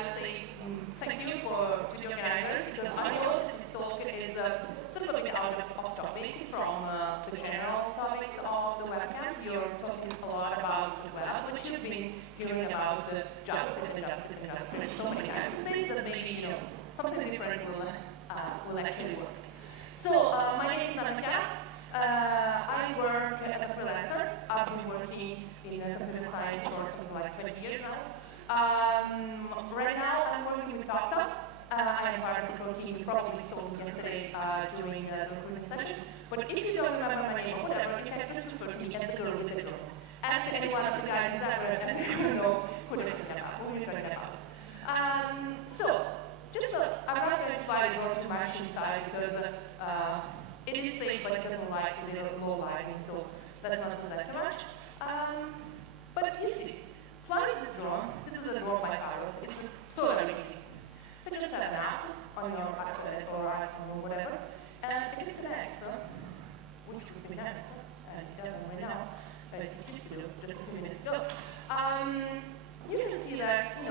I would say thank you to the organizers, because I know that this talk is sort of a bit out of topic from the general topics of the webcam. You're talking a lot about the web, which you've been hearing about JavaScript and so many kinds of things that maybe something different will actually work. So my name is Chiara. I work as a freelancer. I've been working in computer science for something like 20 years now. Right now, I'm working with Tata. I'm part of the team you probably saw yesterday during the recruitment session. But if you don't remember my name or whatever, you can just refer to me as the girl with the girl. Ask any one of the guys in that room and they will know who we're talking about. So, I'm not going to fly the drone too much inside because it is safe, but it doesn't like low lighting, so let's not do that too much. But you see, flying this drone, this is a drone by AIRobots. It's so very easy. You just have an app on your iPad or iPhone or whatever, and if it connects, which would be nice, and it doesn't right now, but it used to just a few minutes ago, you can see that, it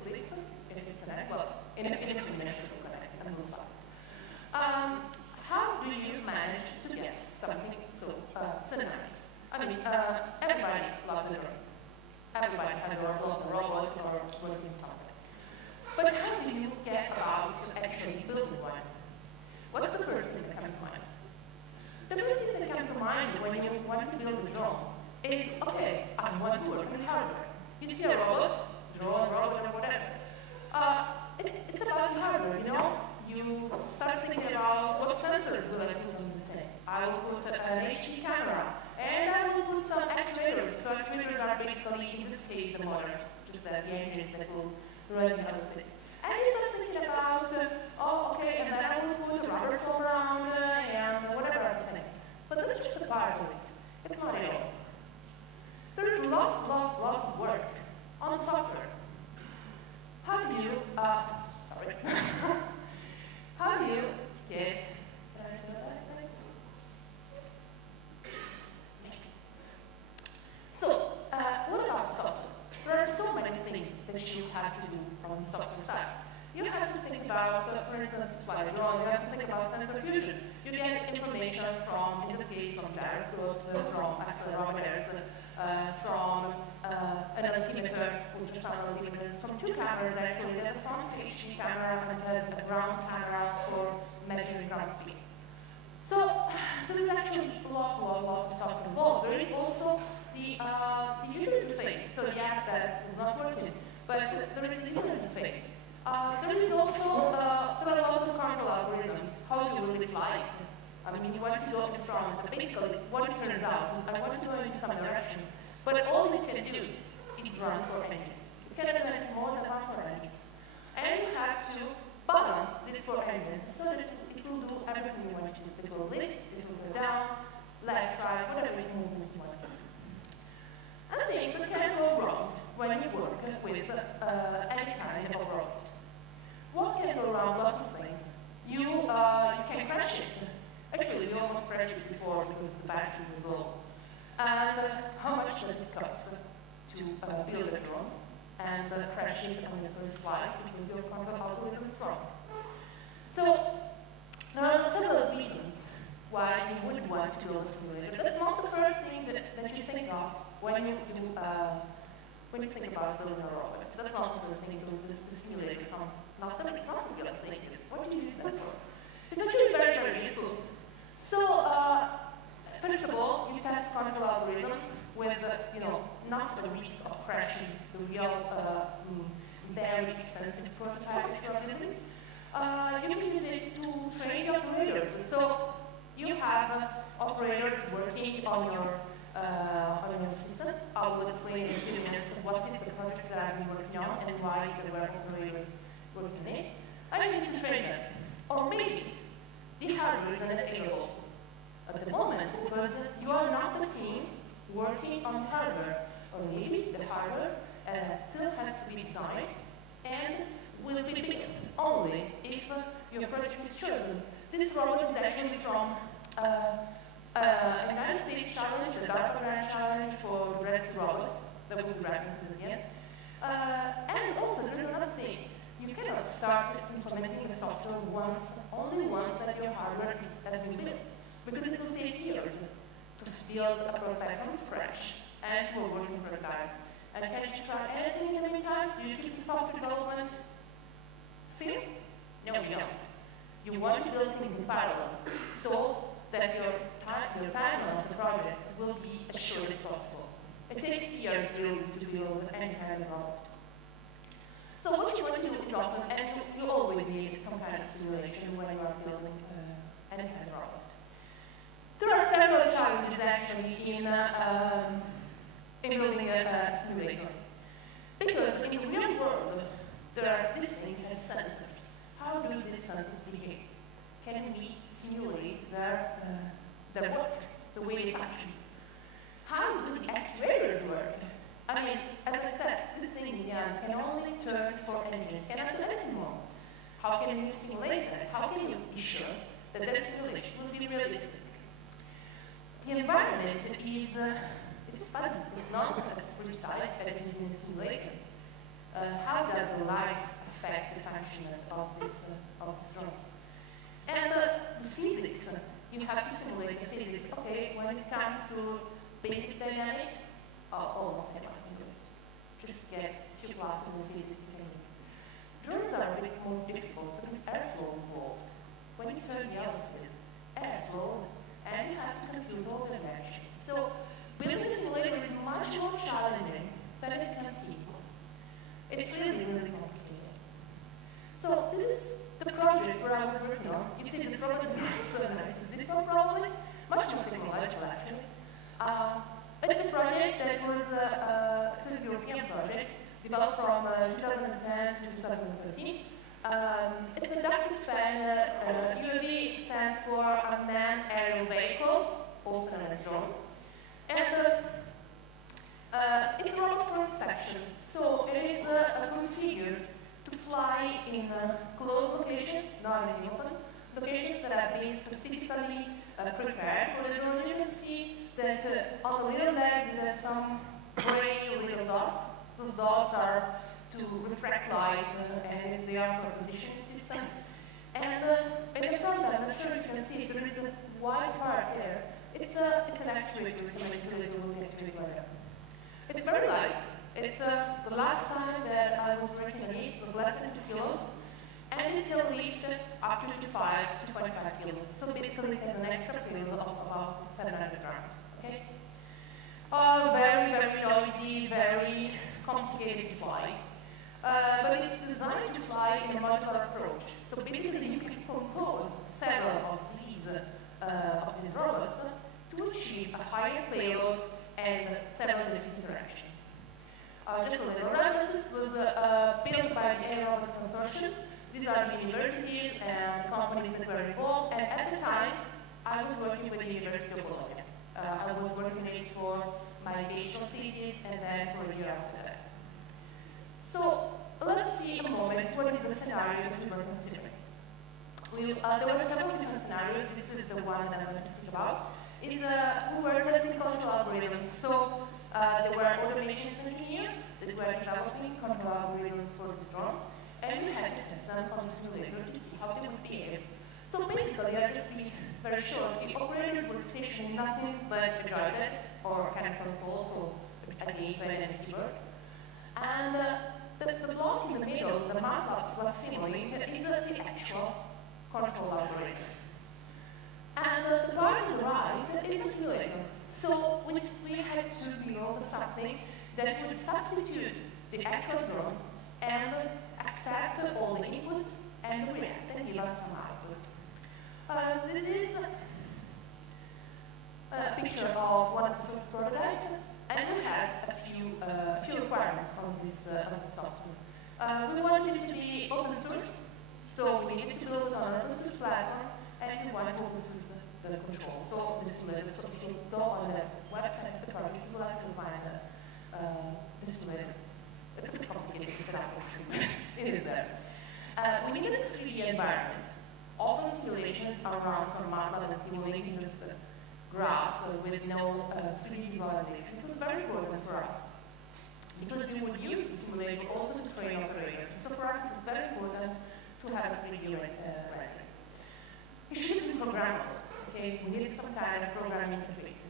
clicks, it connects. Well, in a few minutes it will connect and move up. How do you manage to get something so nice? I mean, everybody loves a drone. Everybody has loves a robot or working something. But how do you get about to actually build one? What's the first thing that comes to mind? The first thing that comes to mind when you want to build a drone is, okay, I want to work with hardware. You see a robot, drone, robot, or whatever. It's about the hardware, You start thinking about what sensors will I put on this thing. I will put an HD camera, and I will put some actuators. So actuators are basically, in this case, the motors, just the engines that will run the other things. And you start thinking about, okay, and then I will put a rubber foam around and whatever other things. But that's just a part of it. It's not at all. There's lots of work on software. How do you, how do you get, so, what about software? There are so many things that you have to do from the software side. You have to think about, for instance, WHYA drawing, you have to think about sensor fusion. You get information from, in this case, from gyroscopes, from accelerometers, from an altimeter, which is sound altimeters, from two cameras actually. There's a front HD camera and there's a ground camera for measuring ground speed. So there is actually a lot of stuff involved. There is also the user interface. So the app that is not working, but there is the user interface. There is also, there are lots of control algorithms. How do you really fly it? I mean, you want to go in front, but basically what it turns out is I want to go in some direction, but all it can do is run 4 engines. It cannot do anything more than run 4 engines. And you have to balance these 4 engines so that it will do everything you want to do. It will lift, it will go down, left, right, whatever movement you want to do. And things that can go wrong when you work with any kind of robot. What can go wrong? Lots of things. You can crash it. Actually, we almost crashed it before because the battery was low. And how much does it cost to build a drone and crash it on the first flight because your control algorithm is wrong? So, there are several reasons why you would want to build a simulator. But that's not the first thing that you think of when you think about building a robot. That's not the first thing the simulator is not the real thing. What do you use that for? It's actually very, very useful. So, first of all, you test control algorithms with, not the risk of crashing the real, very expensive prototype algorithms. You can use it to train the operators. So, you have operators working on your system. I will explain in a few minutes what is the project that I've been working on and why there were operators working in it. I need to train them. Or maybe the hardware is unavailable at the moment because you are not the team working on hardware. Or maybe the hardware still has to be designed and will be built only if your project is chosen. This robot is actually from a United States challenge, the DARPA grant challenge for rescue robot that will be referenced again. And also start implementing the software only once that your hardware has been built. Because it will take years to build a prototype from scratch and to a working prototype. And can you try anything in the meantime? Do you keep the software development still? No, you don't. You want to build things in parallel so that your timeline of the project will be as short as possible. It takes years to build any kind of robot. So what you want to do is often, and you always need some kind of simulation when you are building any kind of robot. There are several challenges actually in building a simulator. Because in the real world, there are distinct sensors. How do these sensors behave? Can we simulate their work, the way they function? How do the actuators work? I mean, as I said, this thing in the end can only turn for engines, cannot do anything more. How can you simulate that? How can you be sure that that simulation will be realistic? The environment is fuzzy. It's not as precise as it is in a simulator. How does the light affect the function of this drone? And the physics, you have to simulate the physics. Okay, when it comes to basic dynamics, almost anyone can do it. Just get a few classes in physics you can do it. Drones are a bit more difficult because airflow involved. When you turn the helices, air flows, and you have to compute all the directions. So building a simulator is much more challenging than it can seem. It's really, really complicated. So this is the project where I was working on. You see, this robot is so nice. This one probably much more technological, actually. It's a project that was a European project developed from 2010 to 2013. It's a ducted fan. UAV stands for Unmanned Aerial Vehicle, also known as drone. And it's a robot for inspection. So it is configured to fly in closed locations, not in the open, locations that have been specifically prepared for the drone. You can see that on the little leg there's some gray little dots. Those dots are to refract light and they are for position system. And in the front, I'm not sure if you can see, there is a white part there. It's an actuator, it's a manipulator actuator there. It's very light. It's the last time that I was working on it was less than 2 kilos, and it can lift up to 2.5 kilos. So basically it has an extra payload of about 700 grams. Okay? Very, very noisy, very complicated to fly. But it's designed to fly in a modular approach. So basically you can compose several of these robots to achieve a higher payload and several different interactions. Just a little reference, it was built by the AIRobots consortium. These are the universities and companies that were involved, and at the time, I was working with the University of Bologna. I was working on it for my bachelor thesis and then for a year after that. So let's see a moment what is the scenario that we were considering. There were several different scenarios. This is the one that I'm going to speak about. We were testing control algorithms. So there were automation engineers that were developing control algorithms for this drone, and we had to test them on the simulator to see how they would behave. So basically, I'll just be very short. The operators were stationed nothing but a joypad or kind of console, so a gamepad and a keyboard. And the block in the middle, the MATLAB plus Simulink, is the actual control algorithm. And the part on the right is the simulator. So we had to build something that would substitute the actual drone and accept all the inputs and react and give us some output. This is a picture of one of the first prototypes, and we had a few requirements on this software. We wanted it to be open source, so we needed to build on an open source platform, and we wanted to open source the control. So this simulator, so if you go on the website of the project, you will actually find this simulator. It's a bit complicated to set up, it is there. We needed a 3D environment. Often simulations are run from MATLAB and Simulink in this graph with no 3D visualization. It was very important for us because we would use the simulator also to train operators. So for us, it's very important to have a 3D rendering. It should be programmable, okay? We needed some kind of programming interface.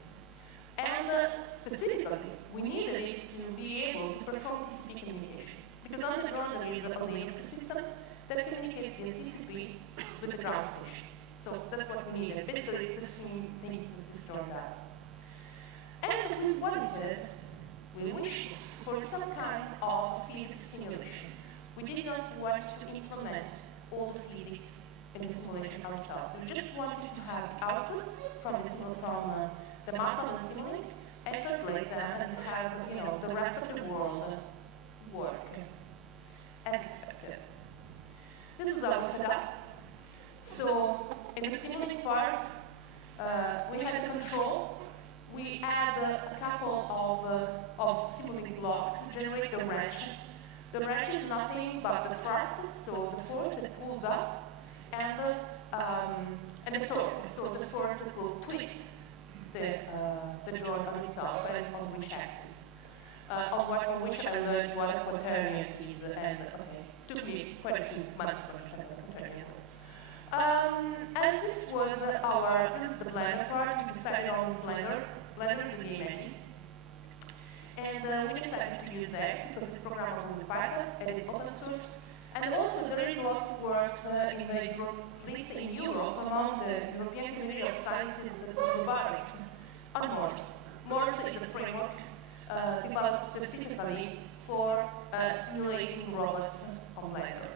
And specifically, we needed it to be able to perform TCP communication. Because on the ground there is a Linux system that communicates with TCP with the ground station. So that's what we needed. Basically, it's the same thing with the store does. And we wished for some kind of physics simulation. We did not want to implement all the physics in the simulation ourselves. We just wanted to have outputs from the model and Simulink and translate them and have the rest of the world work as expected. This is our setup. So in the Simulink part, we had the control. We add a couple of Simulink blocks to generate the wrench. The wrench is nothing but the thrust, so the force that pulls up, and the torque, so the force that will twist the joint on itself and on which axis. On which I learned what a quaternion is, and it took me quite a few months to understand what a quaternion was. And this is the Blender part. We decided on Blender. Blender is a game engine. And we decided to use that because it's programmable with Python, and it's open source. And also there is lots of work in Europe among the European Community of Sciences and Robotics on Morse. Morse is a framework developed specifically for simulating robots on Blender.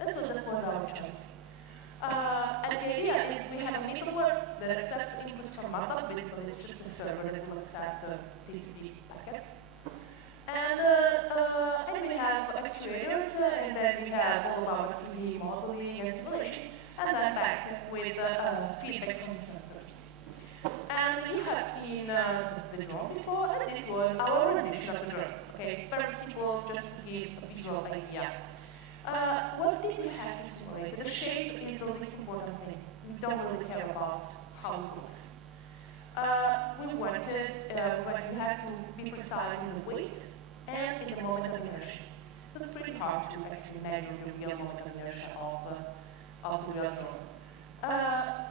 And so that was our choice. And the idea is we have a middleware that accepts inputs from MATLAB. Basically, it's just a server that will accept TCP packets. And we have actuators, and then we have all our 3D modeling and simulation, and then back with feedback from the sensors. And you have seen the drone before, and this was our rendition of the drone. Okay, very simple, just to give a visual idea. What did we have to simulate? The shape is the least important thing. We don't really care about how it looks. We wanted, when you have to be precise in the weight and in the moment of inertia. So it's pretty hard to actually measure the real moment of inertia of the real drone.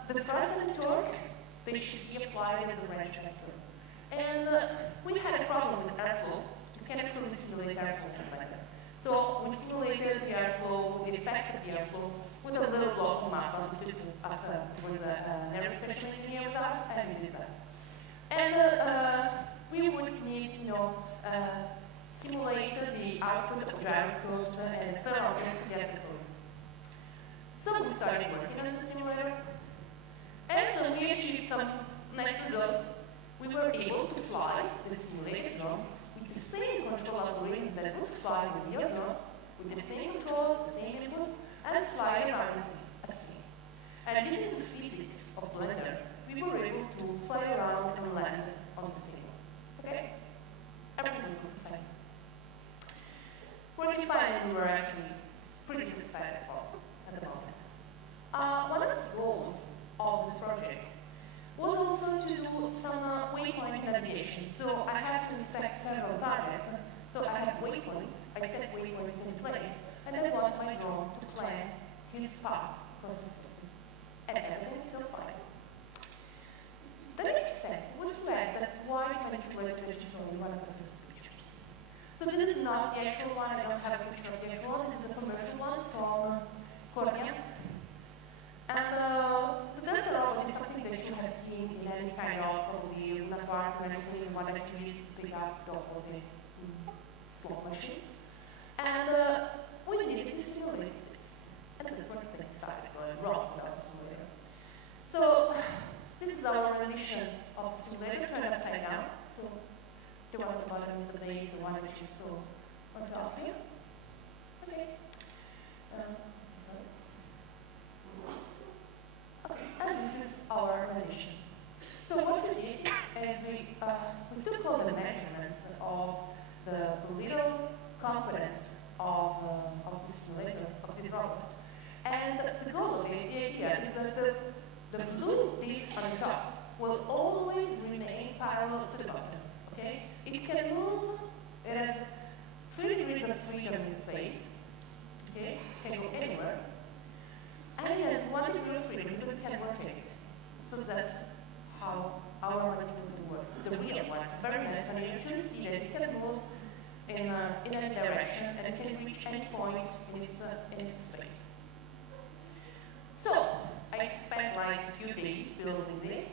The thrust and the torque, they should be applied as a wrench vector. And we had a problem with airflow. You can't really simulate airflow like that. So we simulated the airflow, the effect of the airflow, with a little block map on the was an aerospace engineer with us, and we did that. And we would need, simulate the output of gyroscopes and accelerometers to get the close. So we started working on the simulator, and we achieved some nice results. We were able to fly the simulated drone with the same control algorithm that would fly the real drone, with the same controls, the same input, and fly around the scene. And using the physics of Blender, we were able to fly around and land on the scene. Okay? Everything was fine. What we find we were actually pretty satisfied at the moment. One of the goals of this project was also to do some waypoint navigation. So I have to inspect several targets. So I have waypoints, I set waypoints in place, and I want my drone to plan his path across the space. And everything is still fine. The next step was to add that white manipulator, which is only one of the pictures. So this is not the actual one, I don't have a picture of the actual one, this is a commercial one from Korea. And the delta robot is something that you have seen in any kind of probably an apartment, in one that you used to pick up the opposite slot machines. And we needed to simulate this. And that's what we started going wrong with our simulator. So this is our rendition of the simulator turned upside down. So the one at the bottom is the base, the one which is so on top here. Okay. And this is our rendition. So what we did is we took all the measurements of the little components of the simulator, of this robot. And the goal of it, the idea is that the blue disc on the top will always remain parallel to the bottom. Okay? It can move, it has 3 degrees of freedom in space. Okay? It can go anywhere. like very nice, and you actually see that it can move in any direction and it can reach any point in its space. So I spent like a few days building this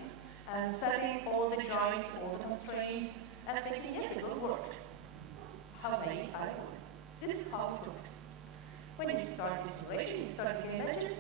and setting all the joints, all the constraints, and thinking, yes, it will work. How many items? This is how it works. When you start the simulation, you start the imagine.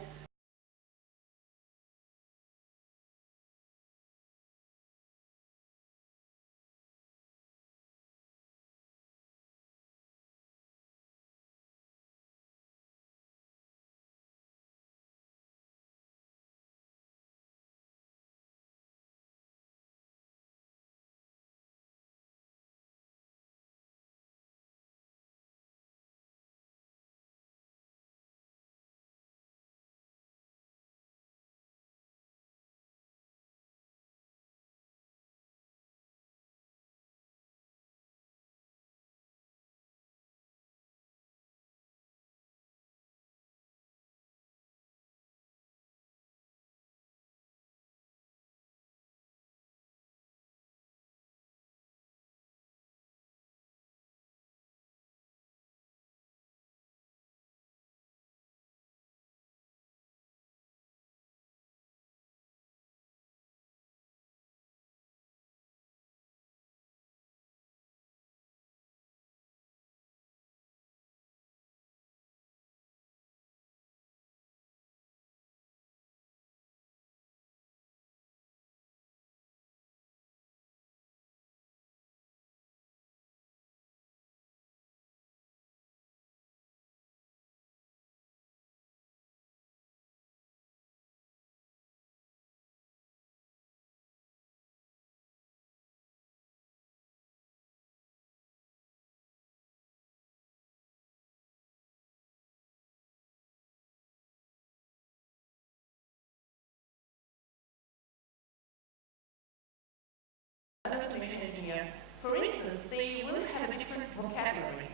An automation engineer, for instance, they will have a different vocabulary.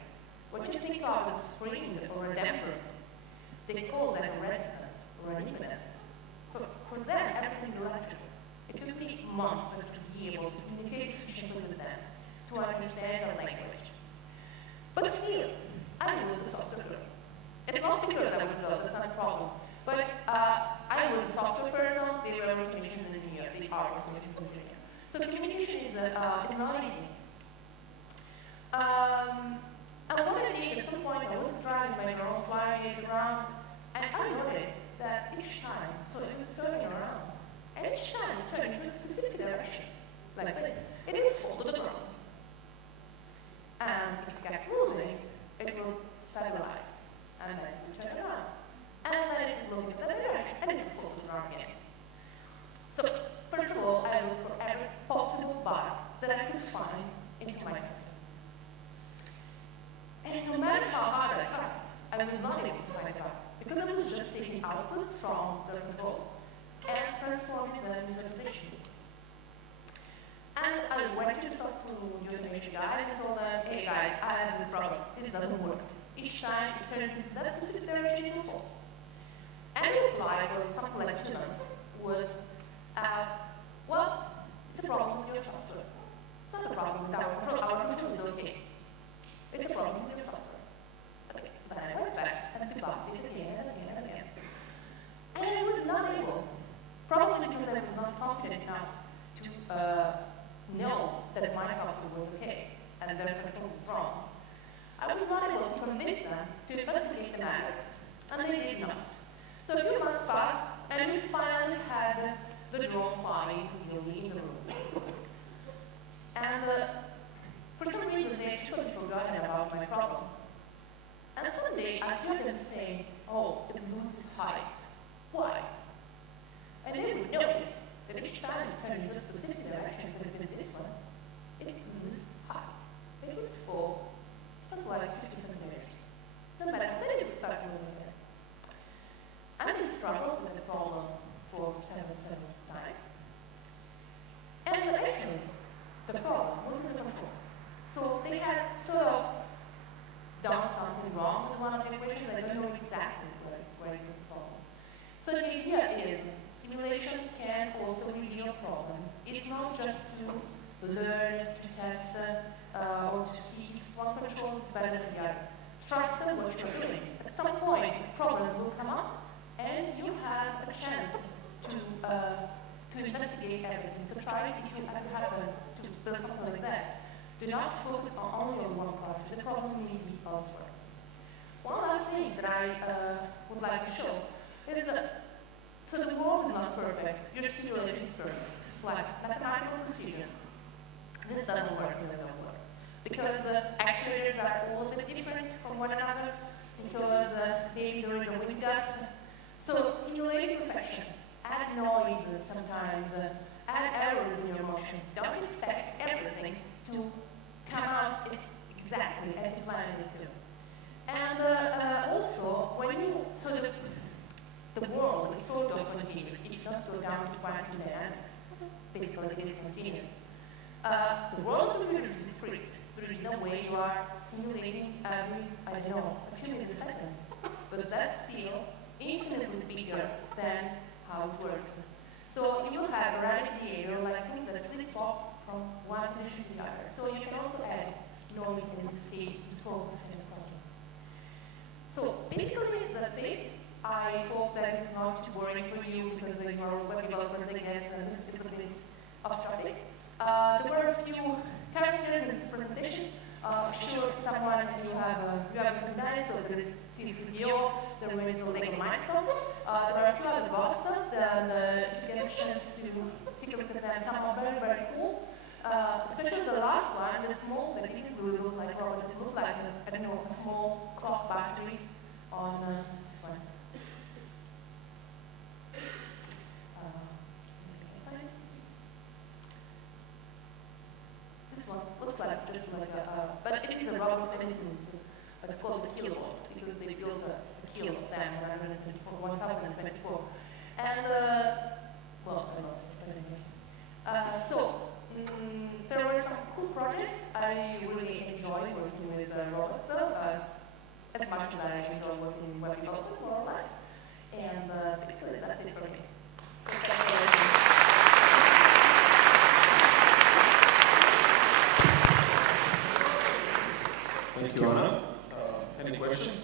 What you think of as a spring or a damper, they call that a resistance or an impedance. So for them, everything's electrical. It took me months to be able to communicate efficiently with them, to understand their language. But still, I was a software girl. It's not because I was a girl, that's not a problem. But I was a software person, they were a communications engineer, they are a communications engineer. So the communication is not easy. And one day, at some point, I was driving my drone, flying it around, and I noticed that each time, so it was turning around, and each time it turned in a specific direction, like this, and it was fall to the ground. And if it kept moving, it would stabilize, and then it would turn around, and then it would look in that direction, and it would fall to the ground again. So, first of all, I looked for every possible bug that I could find into my system. And no matter how hard I tried, I was not able to find a bug, because I was just taking outputs from the control and transforming them into a position. And I went to talk to the automation guys and told them, hey guys, I have this problem. This doesn't work. Each time it turns into that specific direction, it will fall. And the reply for something like 2 months was, well, it's a problem with your software. It's not a problem with our control. Our control is okay. It's a problem with your software. Okay, then I went back and debugged it again and again and again. And I was not able, probably because I was not confident enough to know that my software was okay and their control was wrong. I was not able to convince them to investigate the matter, and they did not. So a few months passed, and we finally had the drone flying really in the room. And for some reason, they actually forgotten about my problem. And someday, I heard them saying, oh, it loses height. Why? And they would notice that each time it turned in a specific direction, that it did this one, it loses height. It would fall something like 50 centimeters. No matter, then it would start moving again. And I struggled with the problem for 7 times. considered to test or to see if one control is better than the other. Trust them what you're doing. At some point, problems will come up, and you have a chance to investigate everything. So try, if you ever happen to build something like that, do not focus only on one project. The problem may be elsewhere. One last thing that I would like to show is that, so the world is not perfect. Your simulation is perfect. Like mathematical precision. This doesn't work in the real world. Because actuators are all a bit different from one another, because maybe there is a wind gust. So simulating perfection, add noises sometimes, add errors in your motion. Don't expect everything to come out exactly as you planned it to. And also, when you, so the world is sort of continuous. If you don't go down to quantum dynamics, basically it is continuous. The world of computers is discrete. There is no way you are simulating every, I don't know, a few milliseconds. But that's still infinitely bigger than how it works. So you will have a random behavior, like things that flip-flop from one position to the other. So you can also add noise in this case to solve this kind of problem. So basically, that's it. I hope that it's not too boring for you because you are web developers, I guess, and this is a bit off topic. There were a few characters in this presentation. Sure, someone you have recognized, so there is C3PO, there is the Lego milestone. There are a few other bots, and if you get a chance to take a look at them, some are very, very cool. Especially the last one, the small, that didn't really look like a robot, it looked like, I don't know, a small clock battery on this one. This one looks like just like a, but it is a robot and it moves. So it's called the kilobot because they built a kilo of them, 1024. And, well, I lost it, but anyway. So, there were some cool projects. I really enjoy working with robots, as much as I enjoy working in web development, more or less. And basically, that's it for me. So thank you for listening. Thank you, Anna. Any questions?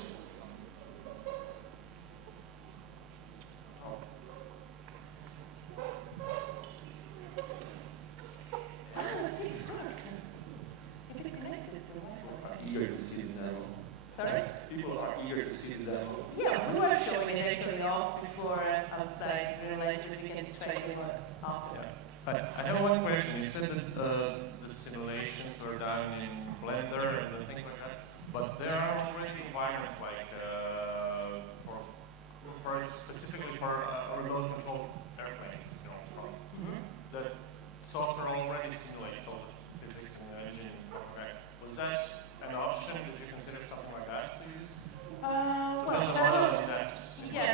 Eager to see the demo. Sorry? People are eager to see the demo. Yeah, we were showing it actually off before outside. We realized we can try to off. Yeah. I have one question. You said that the simulations were done in Blender and things like that, but there are already environments like specifically for remote control airplanes. You know, the software already simulates all the physics and the engine and stuff like that. Was that an option? Did you consider something like that to use?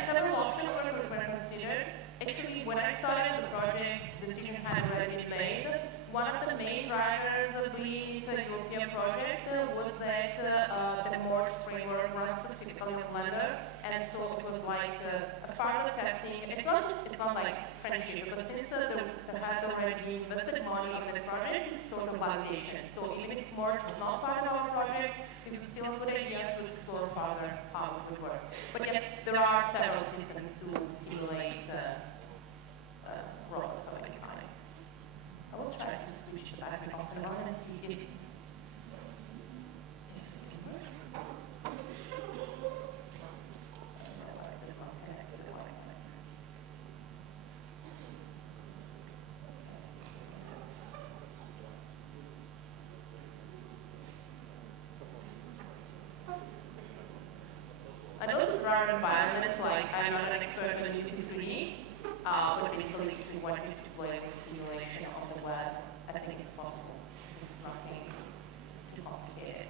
Several options were considered. Actually, when I started the project, the decision had already been made. One of the main drivers of the European project was that the Morse framework runs specifically in Blender, and so it was like a further testing. It's not like friendship, but since there had already invested money in the project, it's sort of validation. So even if Morse was not part of our project, it was still a good idea to explore further how it would work. But yes, there are several systems to simulate robots of any kind. I will try to switch the battery off and on and see if it can work. It's not connected to the Wi-Fi. I know there are environments like, I'm not an expert on UP3, but basically if you want to play with simulation on the web, I think it's possible. It's nothing too complicated.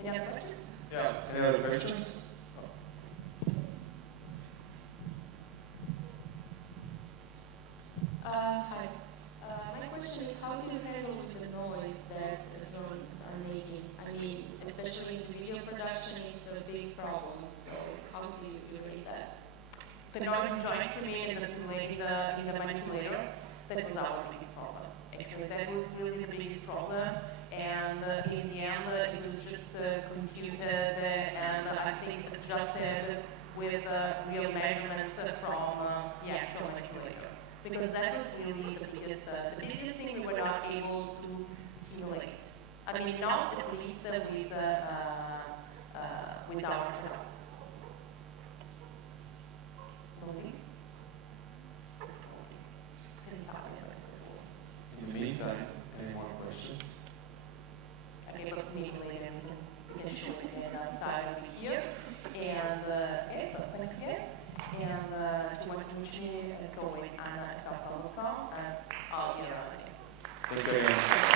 Any other questions? Yeah, any other questions? Hi. My question is, how do you handle with the noise that the drones are making? I mean, especially in video production, it's a big problem. So how do you erase that? The noise joins to me in the manipulator, that was our biggest problem. Actually, simulator. That was really the biggest problem. And in the end, it was just computed and I think adjusted with real measurements from the actual manipulator. Because that was really the biggest thing we were not able to simulate. I mean, not at least with our setup. In the meantime, any more questions? Okay, but maybe later we can show it outside over here. And yeah, so thanks again. And to my community, as always, Anna at Alpha.com, and I'll be around again. Thank you very much.